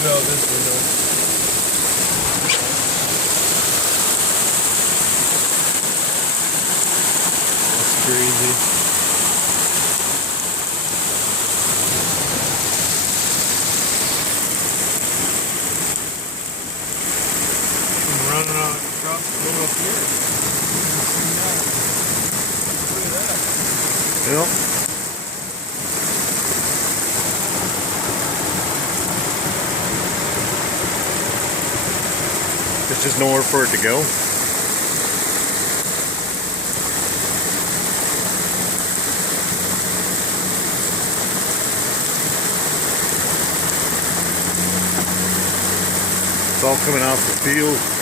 move out this window. That's crazy. I'm running across the middle up here. Look at that. Yep. There's just nowhere for it to go. It's all coming off the field.